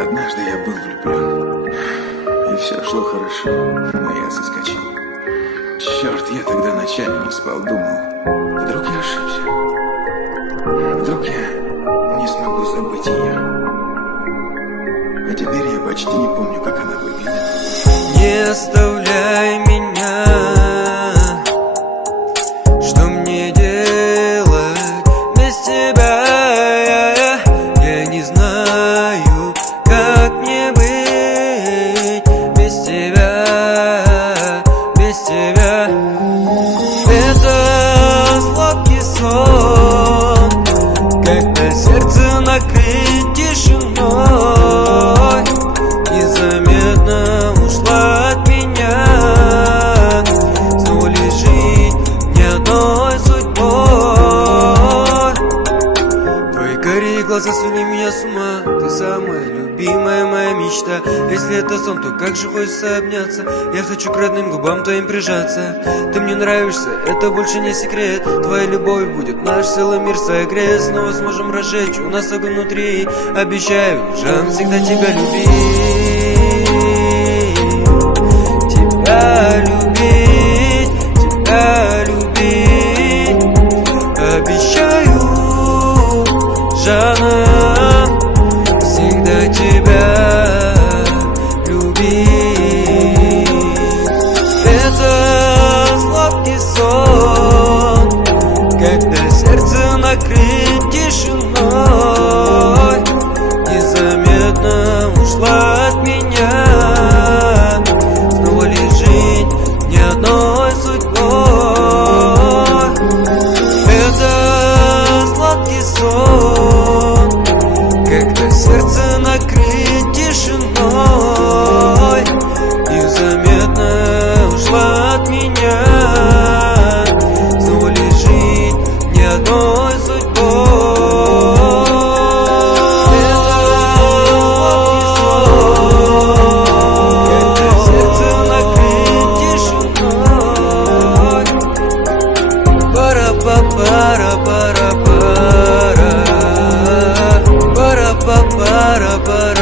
Однажды я был влюблен, и все шло хорошо, но я соскочил. Черт, я тогда ночами не спал, думал, вдруг я ошибся. Вдруг я не смогу забыть ее. А теперь я почти не помню, как она выглядит. Не оставляй меня, что мне делать без тебя? Я не знаю, как мне быть без тебя, без тебя. Это сладкий сон, когда сердце накрыт тишиной. Незаметно ушла от меня, снова лежит не одной судьбой. Твои карие глаза свели меня с ума. Ты самая любимая моя мечта. Если это сон, то как же хочется обняться. Я хочу к родным губам твоим прижаться. Ты мне нравишься, это больше не секрет. Твоя любовь будет наш целый мир согреть. Снова сможем разжечь у нас огонь внутри. Обещаю, Жан, всегда тебя любить. Тебя любить, тебя любить. Обещаю, Жанна, всегда тебя любить. Это сладкий сон, когда сердце накрыт тишиной. Незаметно ушла от меня, снова лежит не одной судьбой. Это сладкий сон, когда сердце накрыт тишиной. Незаметно ушла от меня, снова лежит не одной судьбой. Это сладкий сон, когда сердце накрыт тишиной. Пара-па-пара-пара-пара, пара-па-пара-пара.